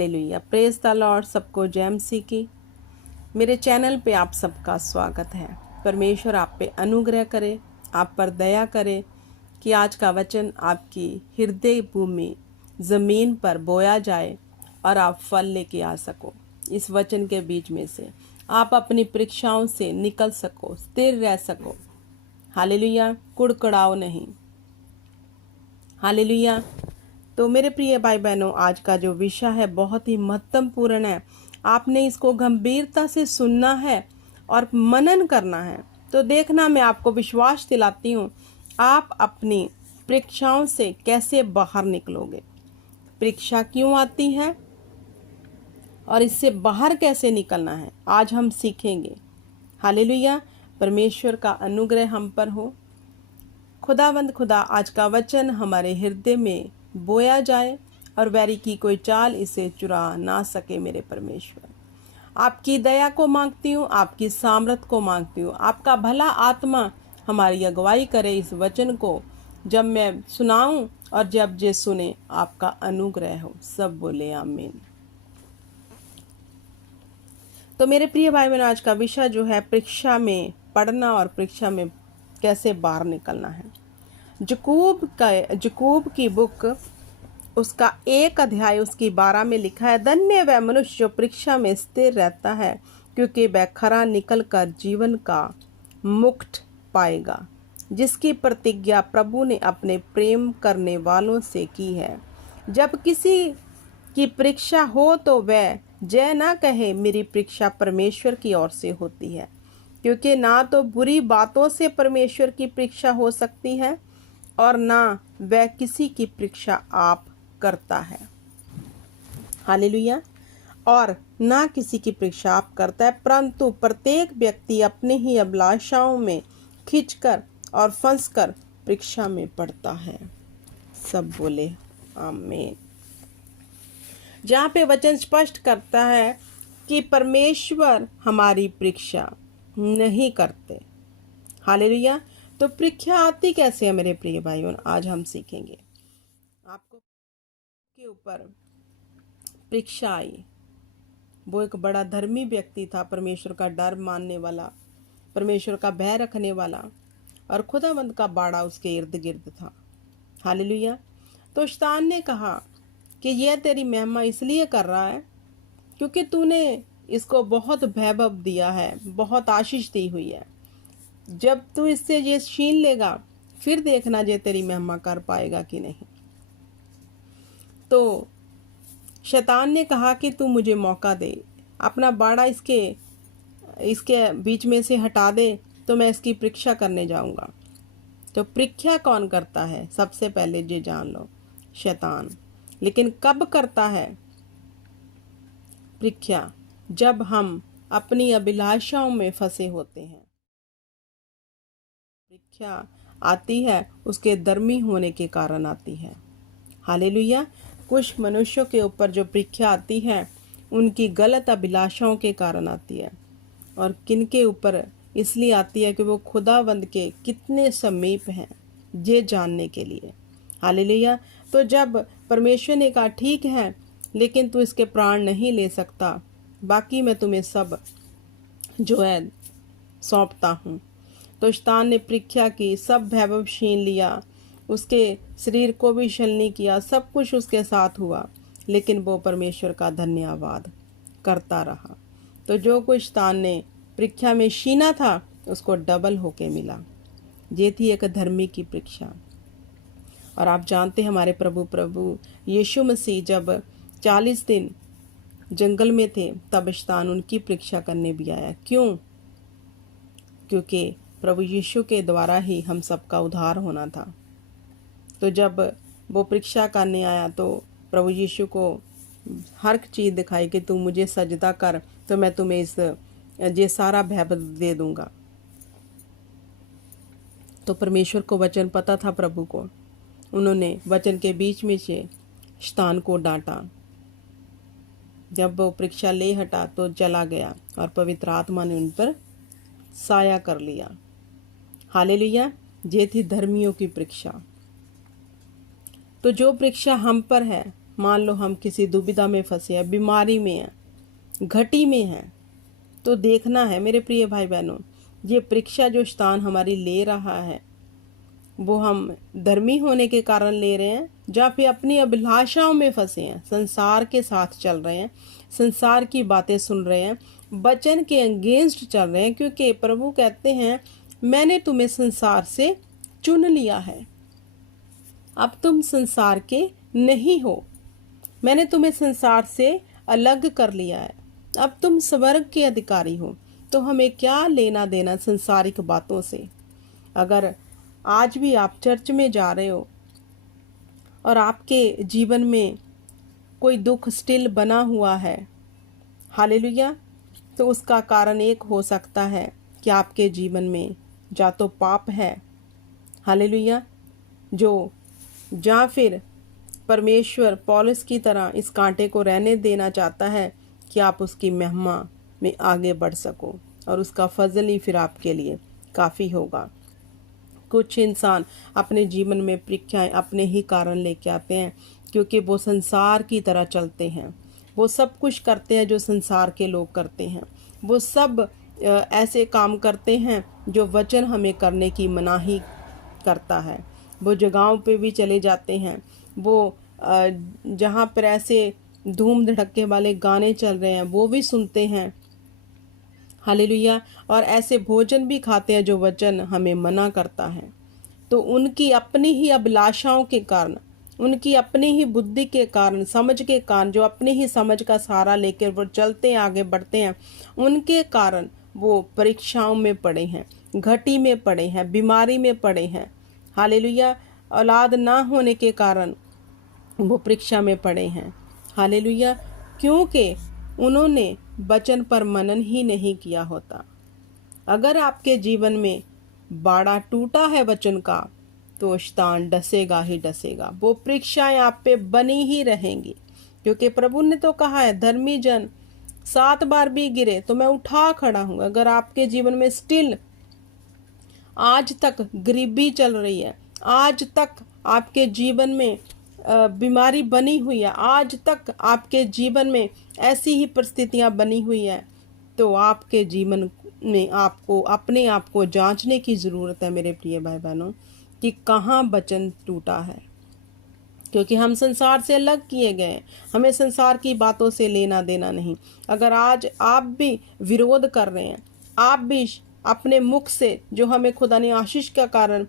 Hallelujah, praise the Lord. सबको जय मसीह की। मेरे चैनल पे आप सबका स्वागत है। परमेश्वर आप पे अनुग्रह करे, आप पर दया करे कि आज का वचन आपकी हृदय भूमि ज़मीन पर बोया जाए और आप फल लेके आ सको। इस वचन के बीच में से आप अपनी परीक्षाओं से निकल सको, स्थिर रह सको। हालेलुया, कुड़कुड़ाओ नहीं। हालेलुया। तो मेरे प्रिय भाई बहनों, आज का जो विषय है बहुत ही महत्वपूर्ण है। आपने इसको गंभीरता से सुनना है और मनन करना है। तो देखना, मैं आपको विश्वास दिलाती हूँ, आप अपनी परीक्षाओं से कैसे बाहर निकलोगे। परीक्षा क्यों आती है और इससे बाहर कैसे निकलना है, आज हम सीखेंगे। हालेलुया, परमेश्वर का अनुग्रह हम पर हो। खुदावंद खुदा आज का वचन हमारे हृदय में बोया जाए और वैरी की कोई चाल इसे चुरा ना सके। मेरे परमेश्वर, आपकी दया को मांगती हूँ, आपकी सामर्थ को मांगती हूँ। आपका भला आत्मा हमारी अगुवाई करे इस वचन को जब मैं सुनाऊं और जब जे सुने, आपका अनुग्रह हो। सब बोले आमीन। तो मेरे प्रिय भाई बहनों, आज का विषय जो है परीक्षा में पढ़ना और परीक्षा में कैसे बाहर निकलना है। जकूब की बुक उसका 1 अध्याय उसकी 12 में लिखा है, धन्य वह मनुष्य जो परीक्षा में स्थिर रहता है, क्योंकि वह खरा निकल कर जीवन का मुकुट पाएगा, जिसकी प्रतिज्ञा प्रभु ने अपने प्रेम करने वालों से की है। जब किसी की परीक्षा हो तो वह जय ना कहे, मेरी परीक्षा परमेश्वर की ओर से होती है, क्योंकि ना तो बुरी बातों से परमेश्वर की परीक्षा हो सकती है और ना वह किसी की परीक्षा आप करता है। हालेलुया। और ना किसी की परीक्षा आप करता है, परंतु प्रत्येक व्यक्ति अपनी ही अभिलाषाओं में खींचकर और फंसकर परीक्षा में पड़ता है। सब बोले आमीन। जहाँ पे वचन स्पष्ट करता है कि परमेश्वर हमारी परीक्षा नहीं करते। हालेलुया। तो परीक्षा आती कैसे है मेरे प्रिय भाइयों, आज हम सीखेंगे। आपको के ऊपर परीक्षा आई। वो एक बड़ा धर्मी व्यक्ति था, परमेश्वर का डर मानने वाला, परमेश्वर का भय रखने वाला, और खुदावंद का बाड़ा उसके इर्द गिर्द था। हालेलुया। तो शैतान ने कहा कि यह तेरी महिमा इसलिए कर रहा है क्योंकि तूने इसको बहुत वैभव दिया है, बहुत आशीष दी हुई है। जब तू इससे ये छीन लेगा, फिर देखना जे तेरी महिमा कर पाएगा कि नहीं। तो शैतान ने कहा कि तू मुझे मौका दे, अपना बाड़ा इसके बीच में से हटा दे, तो मैं इसकी परीक्षा करने जाऊंगा। तो परीक्षा कौन करता है? सबसे पहले ये जान लो, शैतान। लेकिन कब करता है परीक्षा? जब हम अपनी अभिलाषाओं में फंसे होते हैं। परीक्षा आती है उसके धर्मी होने के कारण आती है। हालेलुया। कुछ मनुष्यों के ऊपर जो परीक्षा आती है उनकी गलत अभिलाषाओं के कारण आती है, और किनके ऊपर इसलिए आती है कि वो खुदावंद के कितने समीप हैं ये जानने के लिए। हालेलुया। तो जब परमेश्वर ने कहा ठीक है, लेकिन तू इसके प्राण नहीं ले सकता, बाकी मैं तुम्हें सब जो है सौंपता हूँ। तो शैतान ने परीक्षा की, सब वैभव छीन लिया, उसके शरीर को भी छलनी किया, सब कुछ उसके साथ हुआ, लेकिन वो परमेश्वर का धन्यवाद करता रहा। तो जो कुछ शैतान ने परीक्षा में छीना था उसको डबल होके मिला। ये थी एक धर्मी की परीक्षा। और आप जानते हैं हमारे प्रभु यीशु मसीह जब 40 दिन जंगल में थे, तब शैतान उनकी परीक्षा करने भी आया। क्यों? क्योंकि प्रभु यीशु के द्वारा ही हम सबका उद्धार होना था। तो जब वो परीक्षा करने आया तो प्रभु यीशु को हर चीज़ दिखाई कि तू मुझे सजदा कर, तो मैं तुम्हें ये सारा वैभव दे दूंगा। तो परमेश्वर को वचन पता था प्रभु को, उन्होंने वचन के बीच में से शैतान को डांटा। जब वो परीक्षा ले हटा तो चला गया और पवित्र आत्मा ने उन पर साया कर लिया। हालेलुया। ये थी धर्मियों की परीक्षा। तो जो परीक्षा हम पर है, मान लो हम किसी दुविधा में फंसे हैं, बीमारी में हैं, घटी में हैं, तो देखना है मेरे प्रिय भाई बहनों, ये परीक्षा जो शैतान हमारी ले रहा है वो हम धर्मी होने के कारण ले रहे हैं, या फिर अपनी अभिलाषाओं में फंसे हैं, संसार के साथ चल रहे हैं, संसार की बातें सुन रहे हैं, वचन के अगेंस्ट चल रहे हैं। क्योंकि प्रभु कहते हैं मैंने तुम्हें संसार से चुन लिया है, अब तुम संसार के नहीं हो, मैंने तुम्हें संसार से अलग कर लिया है, अब तुम स्वर्ग के अधिकारी हो। तो हमें क्या लेना देना संसारिक बातों से। अगर आज भी आप चर्च में जा रहे हो और आपके जीवन में कोई दुख स्टिल बना हुआ है, हालेलुया, तो उसका कारण एक हो सकता है कि आपके जीवन में या तो पाप है, हालेलुया, जो या फिर परमेश्वर पौलुस की तरह इस कांटे को रहने देना चाहता है कि आप उसकी महिमा में आगे बढ़ सको, और उसका फजल ही फिर आपके लिए काफ़ी होगा। कुछ इंसान अपने जीवन में परीक्षाएं अपने ही कारण लेके आते हैं, क्योंकि वो संसार की तरह चलते हैं, वो सब कुछ करते हैं जो संसार के लोग करते हैं, वो सब ऐसे काम करते हैं जो वचन हमें करने की मनाही करता है। वो जगहों पे भी चले जाते हैं, वो जहाँ पर ऐसे धूम धड़के वाले गाने चल रहे हैं वो भी सुनते हैं, हालेलुया, और ऐसे भोजन भी खाते हैं जो वचन हमें मना करता है। तो उनकी अपनी ही अभिलाषाओं के कारण, उनकी अपनी ही बुद्धि के कारण, समझ के कारण, जो अपनी ही समझ का सहारा लेकर वो चलते हैं, आगे बढ़ते हैं, उनके कारण वो परीक्षाओं में पड़े हैं, घटी में पड़े हैं, बीमारी में पड़े हैं, हालेलुया। औलाद ना होने के कारण वो परीक्षा में पड़े हैं, हालेलुया, क्योंकि उन्होंने वचन पर मनन ही नहीं किया होता। अगर आपके जीवन में बाड़ा टूटा है वचन का, तो शैतान डसेगा ही डसेगा, वो परीक्षाएं आप पे बनी ही रहेंगी। क्योंकि प्रभु ने तो कहा है धर्मी जन 7 बार भी गिरे तो मैं उठा खड़ा हूँ। अगर आपके जीवन में स्टिल आज तक गरीबी चल रही है, आज तक आपके जीवन में बीमारी बनी हुई है, आज तक आपके जीवन में ऐसी ही परिस्थितियां बनी हुई है, तो आपके जीवन में आपको अपने आप को जांचने की ज़रूरत है मेरे प्रिय भाई बहनों, कि कहाँ वचन टूटा है। क्योंकि हम संसार से अलग किए गए, हमें संसार की बातों से लेना देना नहीं। अगर आज आप भी विरोध कर रहे हैं, आप भी अपने मुख से जो हमें खुदा ने आशीष का कारण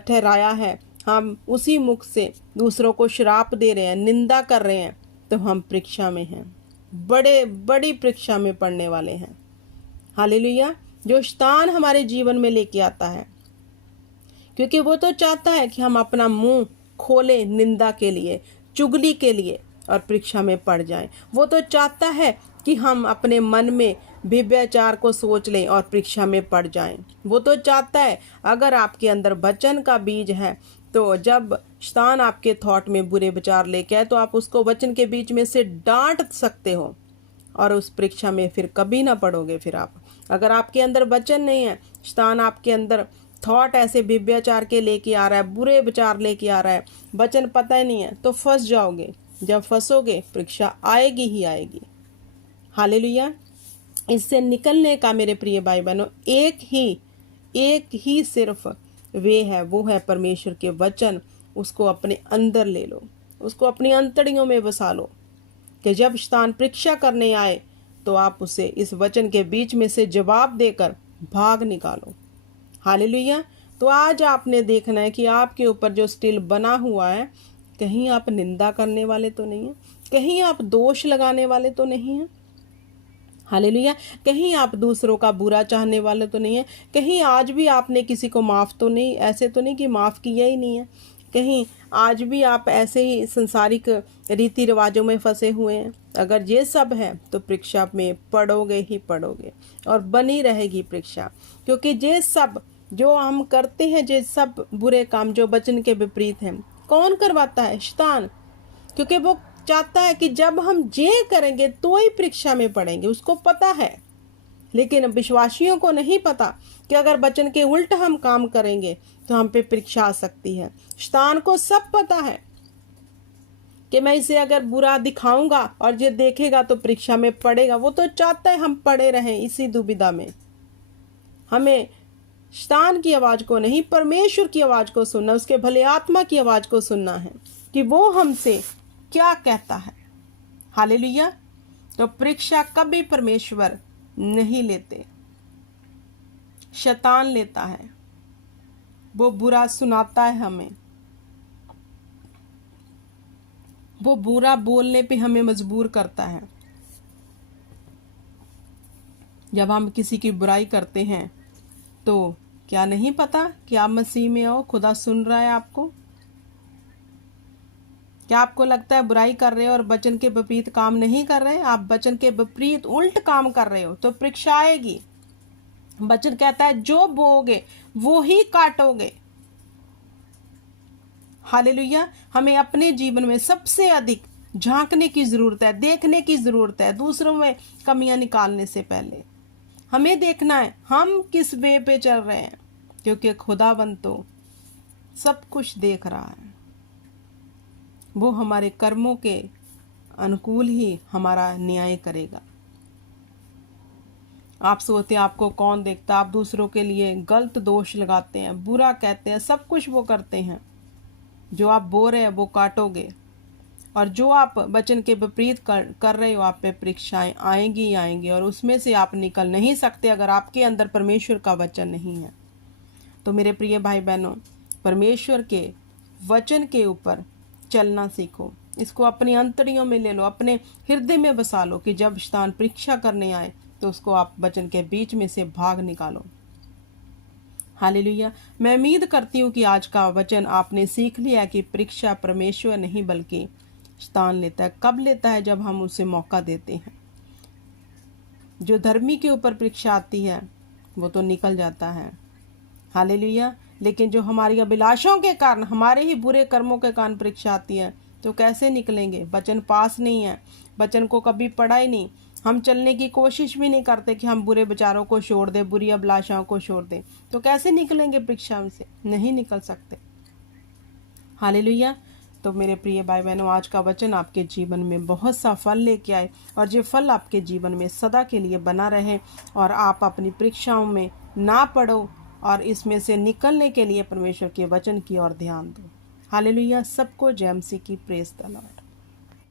ठहराया है, हम उसी मुख से दूसरों को श्राप दे रहे हैं, निंदा कर रहे हैं, तो हम परीक्षा में हैं, बड़ी परीक्षा में पड़ने वाले हैं, हालेलुया। जो शैतान हमारे जीवन में लेके आता है, क्योंकि वो तो चाहता है कि हम अपना मुंह खोलें निंदा के लिए, चुगली के लिए, और परीक्षा में पड़ जाएं। वो तो चाहता है कि हम अपने मन में व्यभिचार को सोच लें और परीक्षा में पड़ जाएं। वो तो चाहता है अगर आपके अंदर वचन का बीज है, तो जब शैतान आपके थॉट में बुरे विचार लेके आए, तो आप उसको वचन के बीच में से डांट सकते हो, और उस परीक्षा में फिर कभी ना पड़ोगे। फिर आप, अगर आपके अंदर वचन नहीं है, शैतान आपके अंदर थॉट ऐसे व्यभिचार के लेके आ रहा है, बुरे विचार लेके आ रहा है, वचन पता ही नहीं है, तो फंस जाओगे। जब फंसोगे परीक्षा आएगी ही आएगी, हालेलुया। इससे निकलने का मेरे प्रिय भाई बहनों एक ही सिर्फ वे है, वो है परमेश्वर के वचन। उसको अपने अंदर ले लो, उसको अपनी अंतड़ियों में बसा लो, कि जब शैतान परीक्षा करने आए तो आप उसे इस वचन के बीच में से जवाब देकर भाग निकालो, हालेलुया। तो आज आपने देखना है कि आपके ऊपर जो स्टिल बना हुआ है, कहीं आप निंदा करने वाले तो नहीं है, कहीं आप दोष लगाने वाले तो नहीं है, हालेलुया, कहीं आप दूसरों का बुरा चाहने वाले तो नहीं है, कहीं आज भी आपने किसी को माफ़ तो नहीं, ऐसे तो नहीं कि माफ़ किया ही नहीं है, कहीं आज भी आप ऐसे ही संसारिक रीति रिवाजों में फंसे हुए हैं। अगर ये सब है तो परीक्षा में पढ़ोगे ही पढ़ोगे, और बनी रहेगी परीक्षा। क्योंकि ये सब जो हम करते हैं, ये सब बुरे काम जो वचन के विपरीत हैं, कौन करवाता है? शैतान। क्योंकि वो चाहता है कि जब हम ये करेंगे तो ही परीक्षा में पड़ेंगे, उसको पता है। लेकिन विश्वासियों को नहीं पता कि अगर वचन के उल्ट हम काम करेंगे तो हम पे परीक्षा आ सकती है। शैतान को सब पता है, कि मैं इसे अगर बुरा दिखाऊंगा और ये देखेगा तो परीक्षा में पढ़ेगा। वो तो चाहता है हम पढ़े रहें इसी दुविधा में। हमें शैतान की आवाज़ को नहीं, परमेश्वर की आवाज़ को सुनना, उसके भले आत्मा की आवाज़ को सुनना है कि वो हमसे क्या कहता है। हालेलुया। तो परीक्षा कभी परमेश्वर नहीं लेते, शैतान लेता है। वो बुरा सुनाता है हमें, वो बुरा बोलने पे हमें मजबूर करता है। जब हम किसी की बुराई करते हैं तो क्या नहीं पता कि आप मसीह में हो, खुदा सुन रहा है आपको? क्या आपको लगता है बुराई कर रहे हो और वचन के विपरीत काम नहीं कर रहे? आप वचन के विपरीत उल्ट काम कर रहे हो तो परीक्षा आएगी। वचन कहता है जो बोओगे वो ही काटोगे। हालेलुया। हमें अपने जीवन में सबसे अधिक झांकने की जरूरत है, देखने की जरूरत है। दूसरों में कमियां निकालने से पहले हमें देखना है हम किस वे पे चल रहे हैं, क्योंकि खुदावंद तो सब कुछ देख रहा है। वो हमारे कर्मों के अनुकूल ही हमारा न्याय करेगा। आप सोचते हैं आपको कौन देखता? आप दूसरों के लिए गलत दोष लगाते हैं, बुरा कहते हैं, सब कुछ वो करते हैं। जो आप बो रहे हैं वो काटोगे, और जो आप वचन के विपरीत कर रहे हो आप पे परीक्षाएं आएंगी ही आएंगी, और उसमें से आप निकल नहीं सकते अगर आपके अंदर परमेश्वर का वचन नहीं है। तो मेरे प्रिय भाई बहनों, परमेश्वर के वचन के ऊपर चलना सीखो, इसको अपनी अंतड़ियों में ले लो, अपने हृदय में बसा लो कि जब शैतान परीक्षा करने आए तो उसको आप वचन के बीच में से भाग निकालो। हालेलुया। मैं उम्मीद करती हूँ कि आज का वचन आपने सीख लिया कि परीक्षा परमेश्वर नहीं बल्कि शैतान लेता है। कब लेता है? जब हम उसे मौका देते हैं। जो धर्मी के ऊपर परीक्षा आती है वो तो निकल जाता है। हालेलुया। लेकिन जो हमारी अभिलाषाओं के कारण, हमारे ही बुरे कर्मों के कारण परीक्षा आती है तो कैसे निकलेंगे? वचन पास नहीं है, वचन को कभी पढ़ा ही नहीं, हम चलने की कोशिश भी नहीं करते कि हम बुरे विचारों को छोड़ दें, बुरी अभिलाषाओं को छोड़ दें, तो कैसे निकलेंगे परीक्षा से? नहीं निकल सकते। हालेलुया। तो मेरे प्रिय भाई बहनों, आज का वचन आपके जीवन में बहुत सा फल लेके आए, और ये फल आपके जीवन में सदा के लिए बना रहे, और आप अपनी परीक्षाओं में ना पढ़ो और इसमें से निकलने के लिए परमेश्वर के वचन की ओर ध्यान दो। हालेलुया। सबको जय मसीह की प्रेज द लॉर्ड।